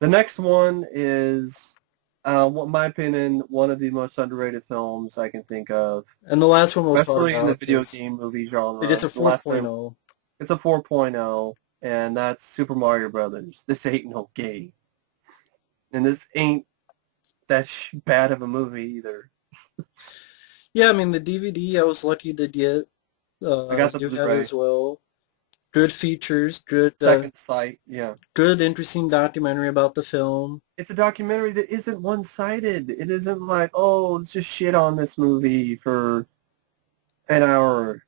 The next one is, in my opinion, one of the most underrated films I can think of, And the last one we'll talk especially in the about video is game movie it is genre. a The last one, 4.0. it's a 4.0, and that's Super Mario Brothers. This ain't no game, and this ain't that bad of a movie either. Yeah, I mean the DVD I was lucky to get. I got the You have it Blu-ray. as well. Good features, Second Sight, yeah. good interesting documentary about the film. It's a documentary that isn't one-sided. It isn't like, oh, let's just shit on this movie for an hour,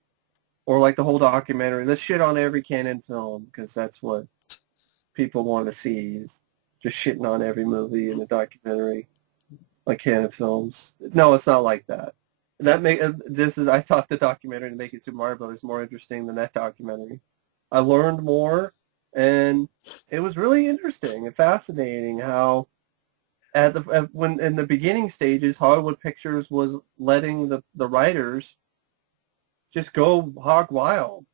or like the whole documentary. Let's shit on every canon film because that's what people want to see is just shitting on every movie in the documentary, like canon films. No, it's not like that. I thought the documentary to make it Super Mario Bros. More interesting than that documentary. I learned more, and it was really interesting and fascinating how when in the beginning stages, Hollywood Pictures was letting the writers just go hog wild,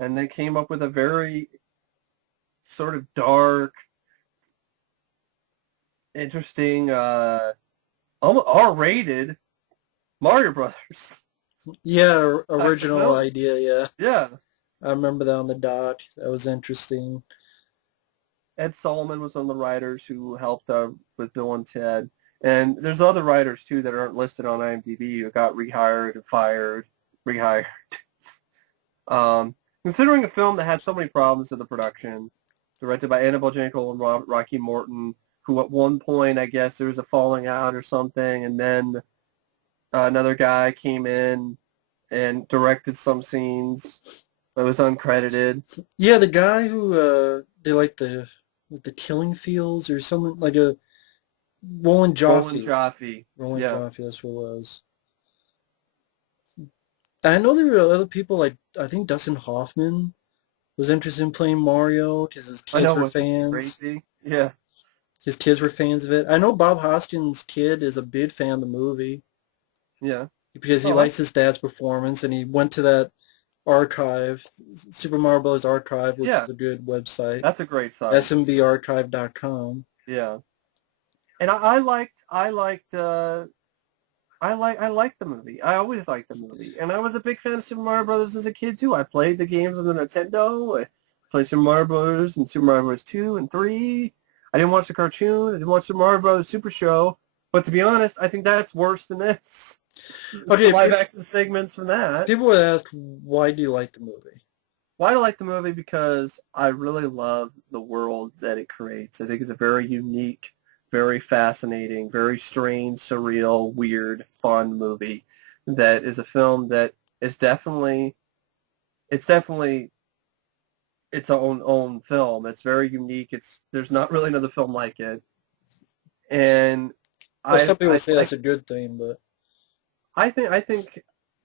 and they came up with a very sort of dark, interesting, almost R-rated Mario Brothers Yeah, type of original film. idea. Yeah, Yeah, I remember that on the doc. That was interesting. Ed Solomon was one of the writers who helped with Bill and Ted, and there's other writers too that aren't listed on IMDb who got rehired and fired, rehired. Considering a film that had so many problems in the production, directed by Annabelle Jankel and Rocky Morton, who at one point, I guess, there was a falling out or something, and then another guy came in and directed some scenes that was uncredited. Yeah, the guy who they like the Killing Fields or something like a Roland Roland Joffe. Joffe. Roland Yeah. Joffe, that's what it was. I know there were other people like I think Dustin Hoffman was interested in playing Mario because his I kids know, were wasn't he fans. crazy? Yeah. His kids were fans of it. I know Bob Hoskins' kid is a big fan of the movie Yeah. because he Oh, likes his dad's performance, and he went to that archive, Super Mario Bros. Archive, which yeah. is a good website, That's a great site. smbarchive.com. Yeah. And I liked the movie. I always liked the movie, and I was a big fan of Super Mario Brothers as a kid too. I played the games on the Nintendo. I played Super Mario Brothers and Super Mario Bros. 2 and 3. I didn't watch the cartoon. I didn't watch Super Mario Brothers Super Show. But to be honest, I think that's worse than this. It's the Okay, live action segments from that. people would ask, why do you like the movie? Why do I like the movie? Because I really love the world that it creates. I think it's a very unique, very fascinating, very strange, surreal, weird, fun movie that is a film that is definitely its own film. It's very unique. There's not really another film like it. And Well, I some people I say like that's a good thing, but I think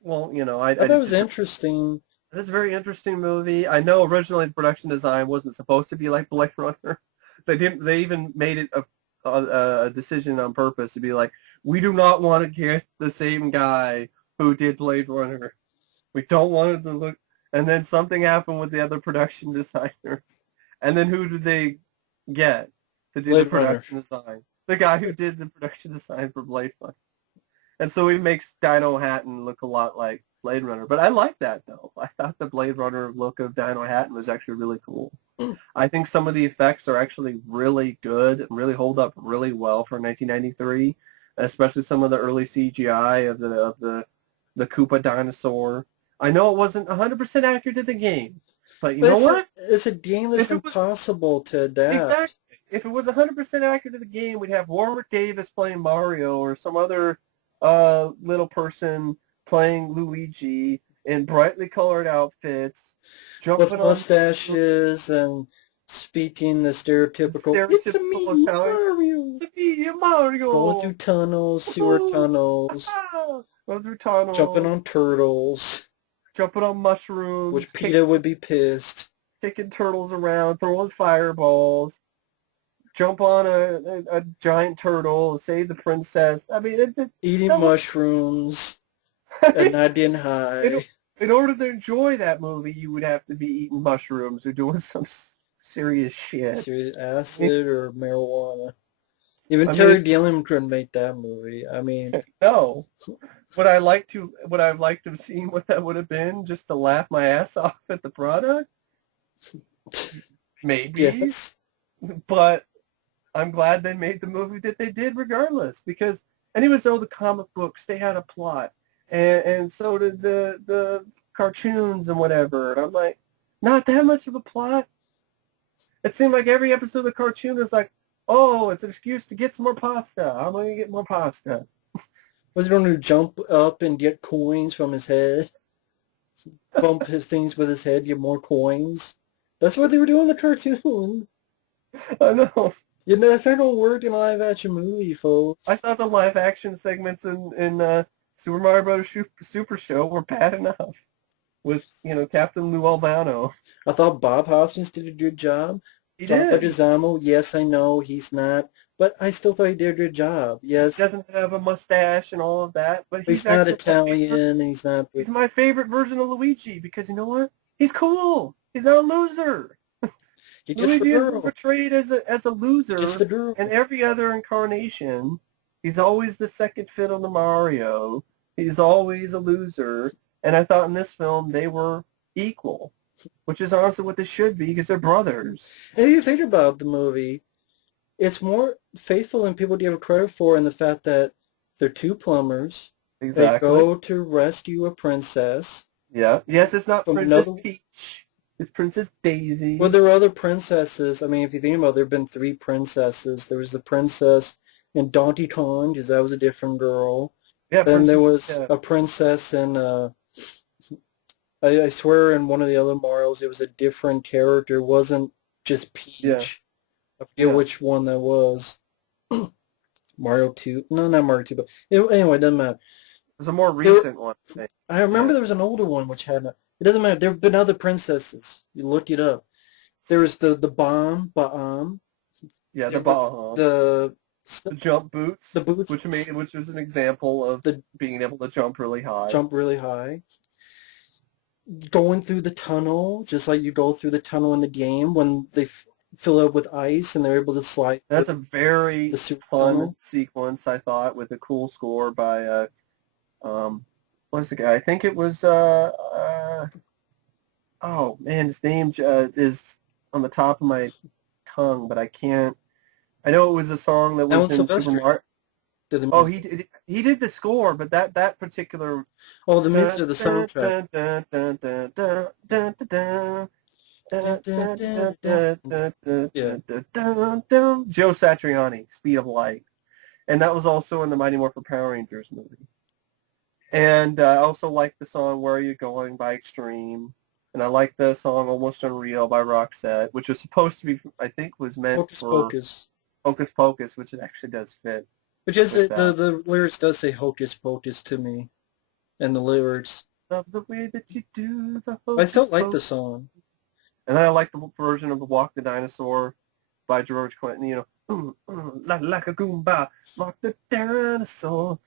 well, I I thought it just was disagree. interesting. It's a very interesting movie. I know originally the production design wasn't supposed to be like Blade Runner. They didn't. They even made it a decision on purpose to be like, we do not want to get the same guy who did Blade Runner. We don't want it to look. And then something happened with the other production designer. And then who did they get to do the Blade Runner. production design? The guy who did the production design for Blade Runner. And so he makes Dino Hatton look a lot like Blade Runner. But I like that, though. I thought the Blade Runner look of Dino Hatton was actually really cool. I think some of the effects are actually really good and really hold up really well for 1993, especially some of the early CGI of the Koopa dinosaur. I know it wasn't 100% accurate to the game, but you But know what? it's a game that's If it was impossible to exactly, adapt. if it was 100% accurate to the game, we'd have Warwick Davis playing Mario or some other little person playing Luigi in brightly colored outfits, With jumping on mustaches and speaking the stereotypical, it's a stereotypical me, Italian. Mario. It's me, Going through Mario. tunnels, sewer Woohoo! tunnels, Going through jumping on tunnels, turtles, jumping on which mushrooms, PETA would be pissed. kicking turtles around, throwing fireballs, jump on a giant turtle, save the princess. I mean, Eating that was, mushrooms at night getting in, high. in order to enjoy that movie, you would have to be eating mushrooms or doing some serious shit. Serious acid or marijuana. Even I Terry mean, Gilliam couldn't make that movie. I mean, no. Would I have liked to have seen what that would have been just to laugh my ass off at the product? Maybe, yes. but I'm glad they made the movie that they did regardless because anyways though the comic books they had a plot and so did the cartoons and whatever and I'm like not that much of a plot. It seemed like every episode of the cartoon was like, oh, it's an excuse to get some more pasta. I'm gonna get more pasta. Was it going to jump up and get coins from his head? Bump his things with his head, get more coins? That's what they were doing in the cartoon. I know. You know, that's not going to work in a live action movie, I folks. thought the live action segments in Super Mario Bros. Super Show were bad enough with Captain Lou Albano. I thought Bob Hoskins did a good job. He John did. Leguizamo, yes, I know he's not, but I still thought he did a good job. He Yes, doesn't have a mustache and all of that, but he's he's not actually my favorite. Italian, he's not the, He's my favorite version of Luigi because you know what? He's cool. He's not a loser. he gets the Luigi is girl. portrayed as a He gets loser, the girl. and every other incarnation, he's always the second fiddle to Mario. He's always a loser, and I thought in this film they were equal, which is honestly what they should be because they're brothers. And if you think about the movie, it's more faithful than people give it credit for in the fact that they're two plumbers. They Exactly. go to rescue a princess Yeah. Yes, it's not from Princess another. Peach. It's Princess Daisy. Well, there were other princesses. I mean, if you think about it, there have been three princesses. There was the princess in Donkey Kong, because that was a different girl. Yeah, Then there Princess. was Yeah. a princess in, I swear in one of the other Marios, it was a different character. It wasn't just Peach. Yeah. I forget Yeah. which one that was. Mario 2. No, not Mario 2, but anyway, it doesn't matter. There's a more There, recent one, I think. I remember Yeah. there was an older one which had it doesn't matter. There have been other princesses. You look it up. There was the Baam. Yeah, Yeah, the ball, the the jump boots, the boots which was an example of the being able to jump really high. jump really high. Going through the tunnel, just like you go through the tunnel in the game when they fill it up with ice and they're able to slide. That's a very the super fun tunnel. sequence, I thought, with a cool score by what's the guy? I think it was oh man, his name is on the top of my tongue, but I can't. I know it was a song that Alan was in Super Silvestri Mario. did the Oh, music. he did the score, but that particular Oh, the music of the soundtrack. Yeah. Joe Satriani, Speed of Light, and that was also in the Mighty Morphin Power Rangers movie. And I also like the song "Where Are You Going" by Extreme, and I like the song "Almost Unreal" by Roxette, which was supposed to be, I think, was meant Hocus for Pocus. Hocus Pocus, which it actually does fit Which is with that. the lyrics does say Hocus Pocus to me. And the lyrics. Love the way that you do the I still Hocus like the Pocus. song. And then I like the version of "Walk the Dinosaur" by George Clinton. Like a Goomba, walk the dinosaur.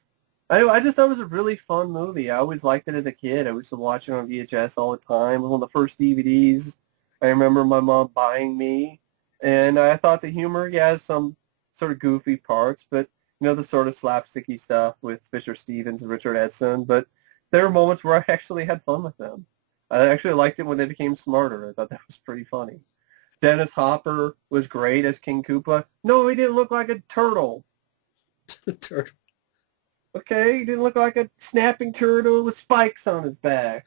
I just thought it was a really fun movie. I always liked it as a kid. I used to watch it on VHS all the time. It was one of the first DVDs I remember my mom buying me. And I thought the humor, has some sort of goofy parts, but, the sort of slapsticky stuff with Fisher Stevens and Richard Edson. But there were moments where I actually had fun with them. I actually liked it when they became smarter. I thought that was pretty funny. Dennis Hopper was great as King Koopa. No, he didn't look like a turtle. The turtle. Okay, he didn't look like a snapping turtle with spikes on his back.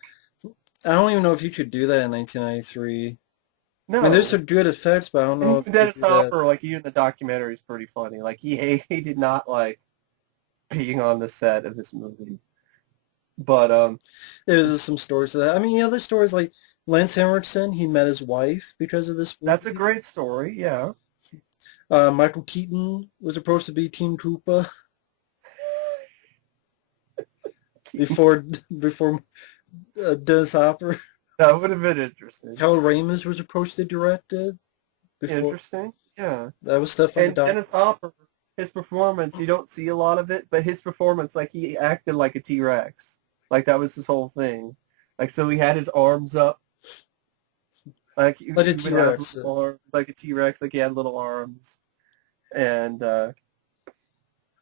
I don't even know if you could do that in 1993. No. I mean, there's some good effects, but I don't know if you could Dennis do that. Hopper, like even the documentary is pretty funny. Like he did not like being on the set of this movie. But There's some stories to that. I mean, there's stories like Lance Henriksen, he met his wife because of this movie. that's a great story, yeah. Michael Keaton was approached to be Team Koopa before Dennis Hopper. That would have been interesting. Harold Ramis was approached to direct it. Before Interesting, yeah. that was stuff on the And doc. Dennis Hopper, his performance, you don't see a lot of it, but his performance, like he acted like a T-Rex. Like that was his whole thing. Like so he had his arms up Like Like a he would have T-Rex. little arms, like a T-Rex, like he had little arms. And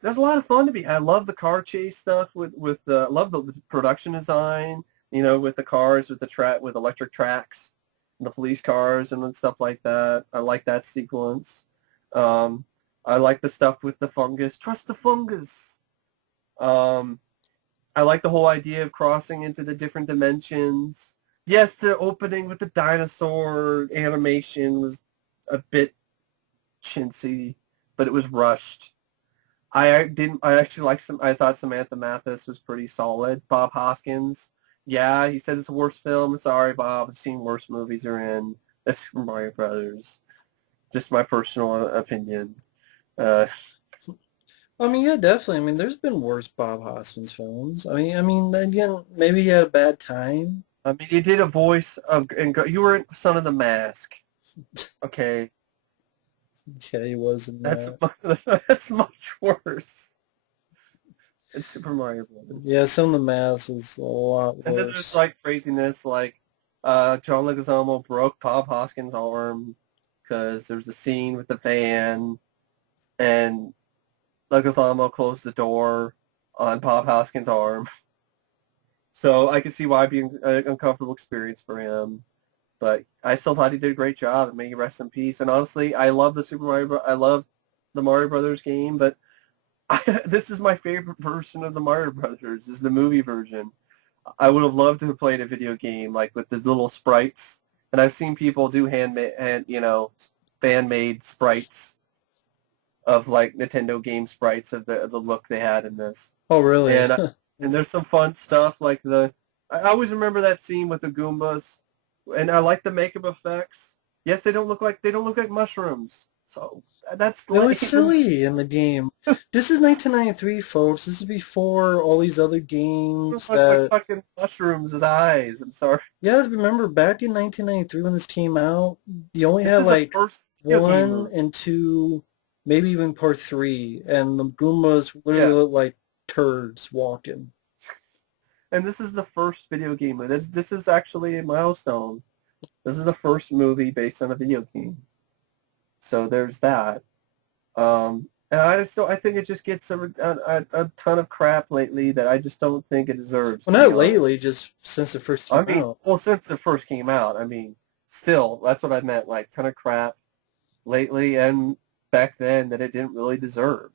there's a lot of fun to be. I love the car chase stuff with I love the production design, with the cars, with electric tracks, and the police cars and then stuff like that. I like that sequence. Um, I like the stuff with the fungus. Trust the fungus. Um, I like the whole idea of crossing into the different dimensions. Yes, the opening with the dinosaur animation was a bit chintzy, but it was rushed. I didn't. I actually like some. I thought Samantha Mathis was pretty solid. Bob Hoskins. Yeah, he says it's the worst film. Sorry, Bob. I've seen worse movies you're in. That's Super Mario Brothers. Just my personal opinion. Uh, I mean, yeah, definitely. I mean, there's been worse Bob Hoskins films. I mean, again, maybe he had a bad time. I mean, you did a voice of, and you were in Son of the Mask. Okay, Yeah, he was in that's that. that's much worse. It's Super Mario Brothers. Yeah, some of the mass is a lot And then there's worse. like craziness, like John Leguizamo broke Bob Hoskins' arm because there was a scene with the van, and Leguizamo closed the door on Bob Hoskins' arm. So I can see why it'd be an uncomfortable experience for him. But I still thought he did a great job, and may he rest in peace. And honestly, I love the I love the Mario Brothers game, but this is my favorite version of the Mario Brothers, is the movie version. I would have loved to have played a video game like with the little sprites, and I've seen people do fan-made sprites of like Nintendo game sprites of the look they had in this. Oh, really? And and there's some fun stuff like I always remember that scene with the Goombas, and I like the makeup effects. Yes, they don't look like mushrooms. So that's No, lame. it's silly in the game. This is 1993, folks. This is before all these other games Look like that... fucking mushrooms with eyes. I'm sorry. Yeah, remember back in 1993 when this came out, you only This had is the like first video game 1 movie. and 2, maybe even part 3, and the Goombas literally Yeah. look like turds walking. And this is the first video game. This is actually a milestone. This is the first movie based on a video game. So there's that. And I think it just gets a ton of crap lately that I just don't think it deserves. Well, To not be lately, honest. just since it first I came mean, out. well, since it first came out, I mean, still, that's what I meant. Like, ton of crap lately and back then that it didn't really deserve.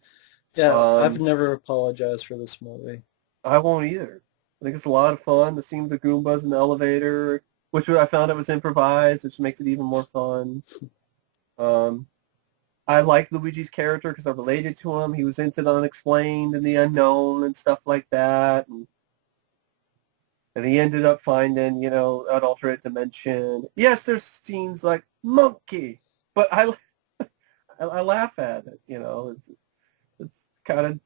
Yeah, I've Um, never apologized for this movie. I won't either. I think it's a lot of fun. The scene with the Goombas in the elevator, which I found it was improvised, which makes it even more fun. Um, I like Luigi's character because I related to him. He was into the unexplained and the unknown and stuff like that. And he ended up finding, an alternate dimension. Yes, there's scenes like monkey, but I laugh at it. It's kind of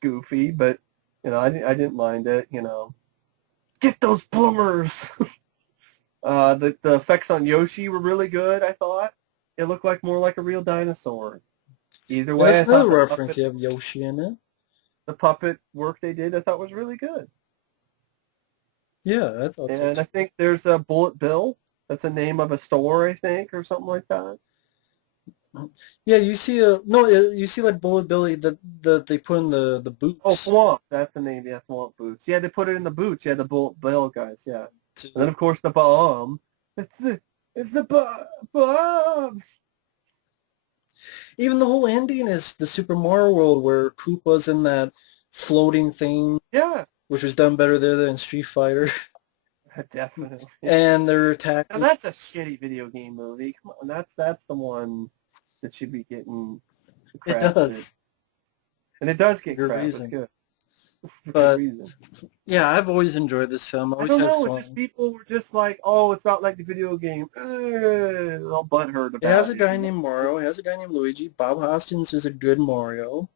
goofy, but I didn't mind it. Get those bloomers. The effects on Yoshi were really good. I thought it looked more like a real dinosaur. Either way, That's I thought another reference. You have Yoshi in it. the puppet work they did, I thought was really good. Yeah, I thought so And I too. think there's a Bullet Bill. That's a name of a store, I think, or something like that. Yeah, you see you see like Bullet Billy that they put in the Oh, boots. Thwomp. That's the name. Yeah, Thwomp boots. Yeah, they put it in the boots. Yeah, the Bullet Bill guys. Yeah. And then, of course, the bomb. It's the bomb. Even the whole ending is the Super Mario World where Koopa's in that floating thing, Yeah, which was done better there than Street Fighter. definitely. And they're Now attacking. that's a shitty video game movie. Come on, that's the one that should be getting It crap. does. And it does get Good crap. reason. It's good. For But good reason. yeah, I've always enjoyed this film. I I always don't had know. It's fun. just people were just like, oh, it's not like the video game. All butthurt It has about a it. guy named Mario. It has a guy named Luigi. Bob Hoskins is a good Mario.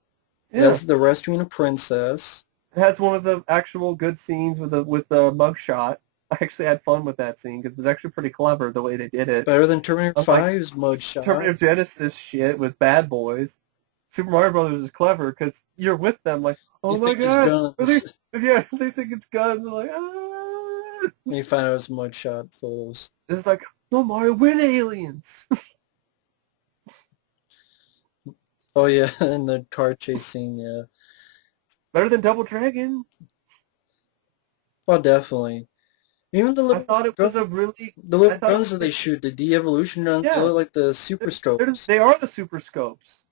It Yeah, has the rescuing a princess. it has one of the actual good scenes with the mugshot. I actually had fun with that scene because it was actually pretty clever the way they did it. Better than Terminator Unlike 5's mugshot. Terminator Genesis shit with Bad Boys, Super Mario Brothers is clever because you're with them like, oh You my think it's god, guns. they think it's guns. They're like, ah. And you find out it's mugshot photos. It's like, No, Mario, we're the aliens. Oh yeah, and the car chase scene, yeah. Better than Double Dragon. Oh, definitely. Even I thought it was a really, the I little thought it guns was, that they shoot, the de-evolution guns, they yeah, look like the super scopes. they are the super scopes.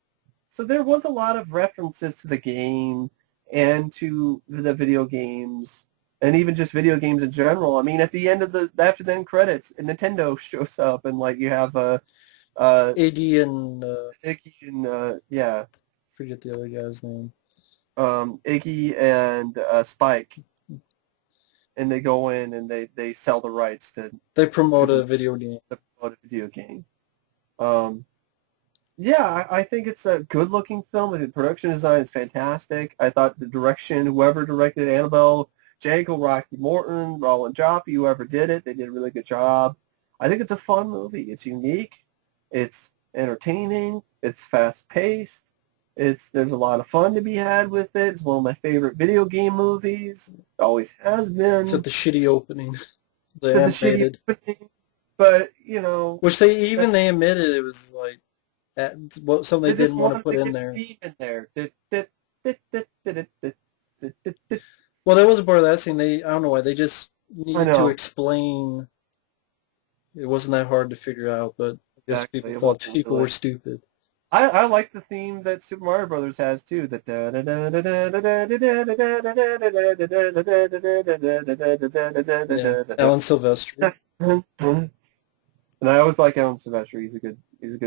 So there was a lot of references to the game and to the video games and even just video games in general. I mean, at the end of after the end credits, Nintendo shows up and like you have Iggy and Iggy and yeah, forget the other guy's name. Iggy and Spike, and they go in and they sell the rights They promote a to video game. promote a video game. Um, Yeah, I think it's a good-looking film. The production design is fantastic. I thought the direction, whoever directed Annabelle, Janko, Rocky Morton, Roland Joffe, whoever did it, they did a really good job. I think it's a fun movie. It's unique. It's entertaining. It's fast-paced. There's a lot of fun to be had with it. It's one of my favorite video game movies. Always has Except been. the shitty opening, the Did the shitty animated, opening, but which they admitted it was like something they they just didn't want to wanted put to in get there. the theme in there. Well, that was a part of that scene. I don't know why they just I needed to know. explain. It wasn't that hard to figure out, but I guess Exactly. people It thought wasn't people were really. stupid. I like the theme that Super Mario Brothers has too. The Yeah, Alan Silvestri, and I always like Alan Silvestri. He's a good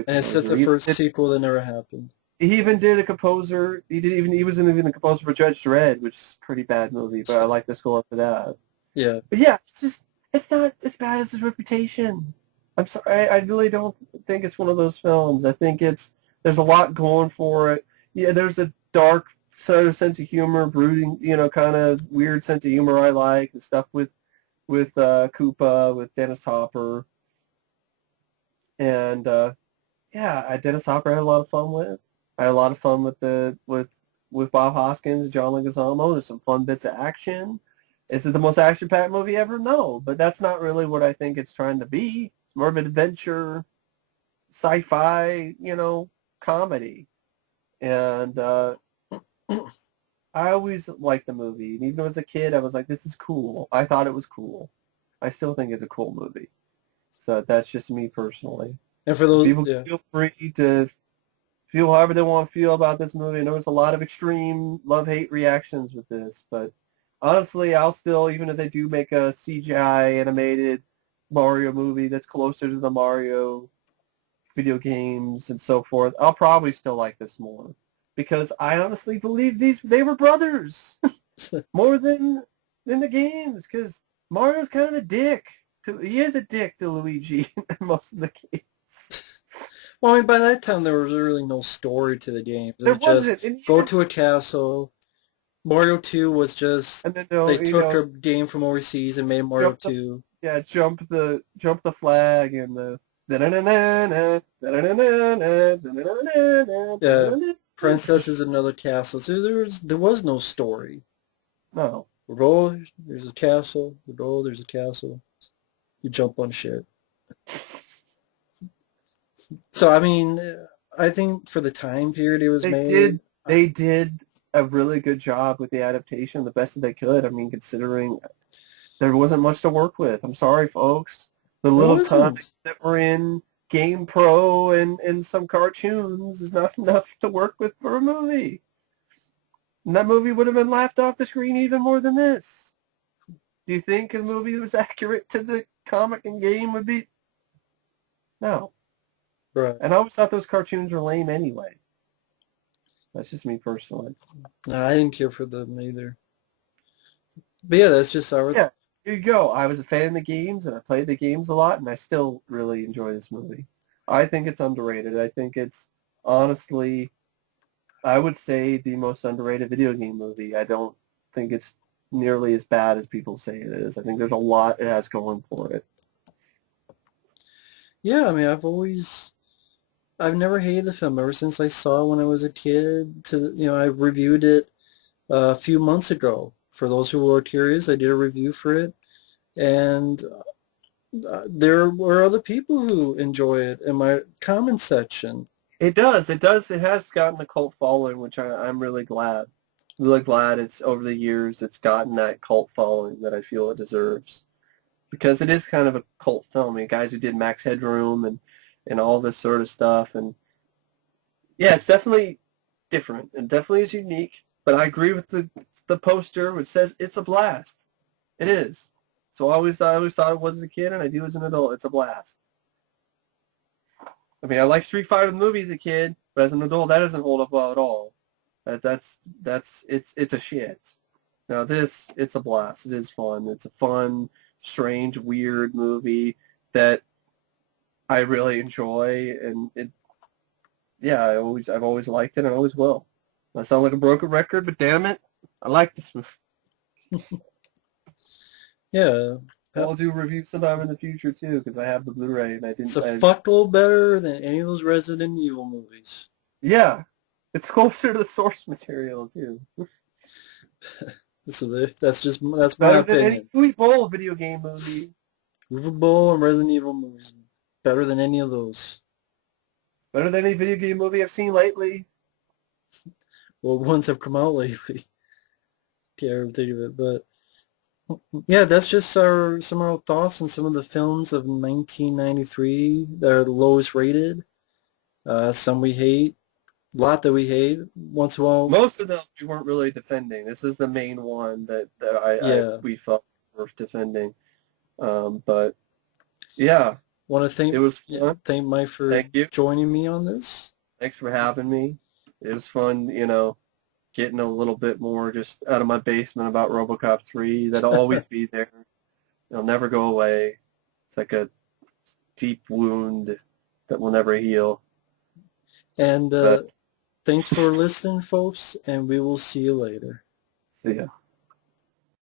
and it's composer. the first sequel that never happened. He even did a composer. He was even the composer for Judge Dredd, which is a pretty bad movie, but I like the score for that. Yeah, But yeah, it's not as bad as his reputation. I'm sorry, I really don't think it's one of those films. I think there's a lot going for it. Yeah, there's a dark sort of sense of humor, brooding, kind of weird sense of humor I like, and stuff with Koopa, with Dennis Hopper, and yeah, Dennis Hopper I had a lot of fun with. I had a lot of fun with Bob Hoskins and John Leguizamo. There's some fun bits of action. Is it the most action-packed movie ever? No, but that's not really what I think it's trying to be. It's more of an adventure, sci-fi, comedy. And I always liked the movie. And even as a kid, I was like, this is cool. I thought it was cool. I still think it's a cool movie. So that's just me personally. and for those, People yeah, feel free to feel however they want to feel about this movie. I know there's a lot of extreme love-hate reactions with this, but honestly, I'll still, even if they do make a CGI animated Mario movie that's closer to the Mario video games and so forth, I'll probably still like this more because I honestly believe they were brothers more than the games because Mario's kind of a dick. He is a dick to Luigi in most of the games. Well, I mean, by that time there was really no story to the games. It There was just wasn't, and go even to a castle. Mario 2 was just and then they took a game from overseas and made Mario jump the 2. jump the flag and the Yeah, Princess is another castle. So there was no story. no. Oh, there's a castle. Oh, there's a castle. You jump on shit. So I mean, I think for the time period it was They made, did they did a really good job with the adaptation, the best that they could. I mean, considering there wasn't much to work with. I'm sorry, folks. The it little time wasn't. that were in Game Pro and some cartoons is not enough to work with for a movie. And that movie would have been laughed off the screen even more than this. Do you think a movie that was accurate to the comic and game would be? No. Right. And I always thought those cartoons were lame anyway. That's just me personally. No, I didn't care for them either. But yeah, that's just our. Yeah, here you go. I was a fan of the games, and I played the games a lot, and I still really enjoy this movie. I think it's underrated. I think it's honestly, I would say the most underrated video game movie. I don't think it's nearly as bad as people say it is. I think there's a lot it has going for it. Yeah, I mean, I've never hated the film ever since I saw it when I was a kid. I reviewed it a few months ago. For those who are curious, I did a review for it, and there were other people who enjoy it in my comment section. It does. It does. It has gotten a cult following, which I'm really glad. Really glad it's over the years it's gotten that cult following that I feel it deserves. Because it is kind of a cult film. I mean, guys who did Max Headroom and all this sort of stuff. And yeah, it's definitely different. It definitely is unique. But I agree with the poster which says it's a blast. It is. So I always thought it was as a kid, and I do as an adult. It's a blast. I mean, I like Street Fighter the movie as a kid, but as an adult, that doesn't hold up well at all. It's a shit. Now this, it's a blast. It is fun. It's a fun, strange, weird movie that I really enjoy, and yeah, I've always liked it, and I always will. I sound like a broken record, but damn it, I like this movie. Yeah. I'll do a review sometime in the future too, because I have the Blu-ray and I It's didn't. a fuckload better than any of those Resident Evil movies. Yeah, it's closer to the source material too. So that's my Better than any opinion. Sweet Bowl video game movie. River Bowl and Resident Evil movies better than any of those. Better than any video game movie I've seen lately. Well, ones have come out lately. Can't ever think of it, but yeah, that's just some of our thoughts on some of the films of 1993 that are the lowest rated. Some we hate, a lot that we hate. Once in a while, Most of them we weren't really defending. This is the main one yeah. we felt worth defending. But yeah, Want to it was fun. thank Mike for Thank you. joining me on this. Thanks for having me. It was fun, getting a little bit more just out of my basement about RoboCop 3. That'll always be there. It'll never go away. It's like a deep wound that will never heal. And But thanks for listening, folks, and we will see you later. see ya.